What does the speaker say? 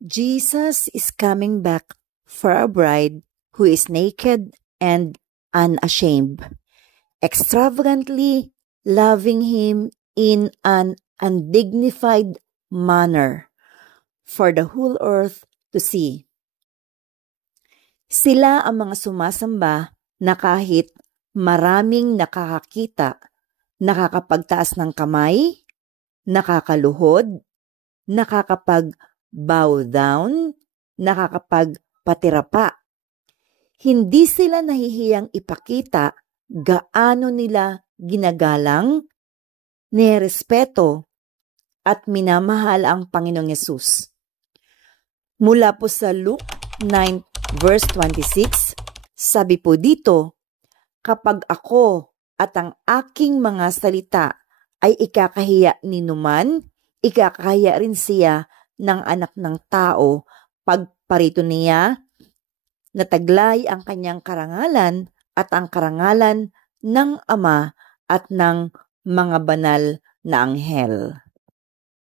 Jesus is coming back for a bride who is naked and unashamed, extravagantly loving Him in an undignified manner for the whole earth to see. Sila ang mga sumasamba na kahit maraming nakakakita, nakakapagtaas ng kamay, nakakaluhod, nakakapag-bow down, nakakapagpatira pa. Hindi sila nahihiyang ipakita gaano nila ginagalang, nirespeto, at minamahal ang Panginoong Yesus. Mula po sa Luke 9 verse 26, sabi po dito, kapag ako at ang aking mga salita ay ikakahiya ni numan, ikakahiya rin siya ng anak ng tao pagparito niya, nataglay ang kanyang karangalan at ang karangalan ng Ama at ng mga banal na anghel.